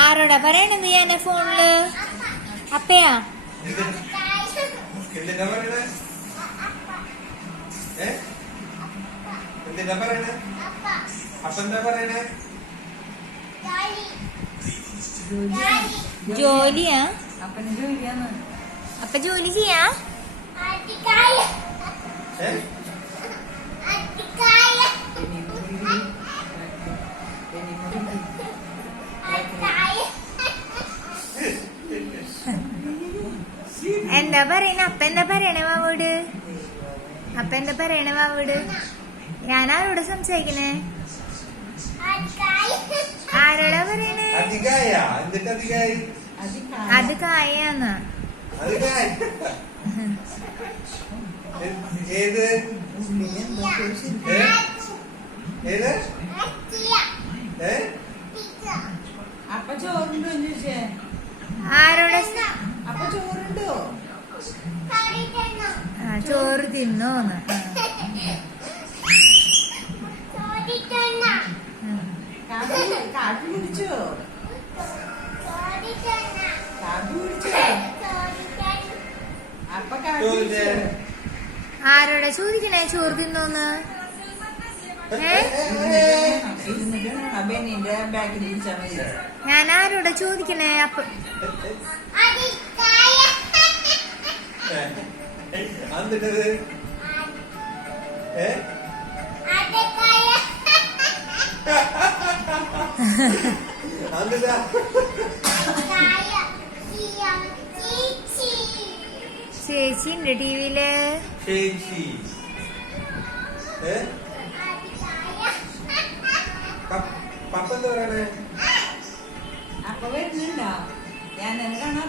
ആരോടാ പറയണത് ഞാൻ ഫോണില്? അപ്പയാ? ജോലിയാ? അപ്പ ജോലി ചെയ്യാ? എന്താ പറയണ? അപ്പ എന്താ പറയണേ വാവോട്? അപ്പ എന്താ പറയണേ വാവോട്? ഞാൻ ആരോട് സംസാരിക്കണേ? ആരോടാ പറയണേ? അത് കായാന്ന്. അപ്പ ചോറുണ്ടോ ചോദിച്ചേ? ആരോടെ? അപ്പ ചോറുണ്ടോ? ചോറ് തിന്നോന്ന്. കാപ്പി കുടിച്ചോ? കാപ്പി കുടിച്ചോ? അപ്പ കാപ്പി കുടിച്ചോ? ആരോടെ ചോദിക്കണേ ചോറ് തിന്നോന്ന്? ഞാൻ ആരോടെ ചോദിക്കണേ? അപ്പ ചേച്ചി ഉണ്ട് ടിവിയില്. അപ്പൊ വരുന്നുണ്ടോ? ഞാൻ കാണാം.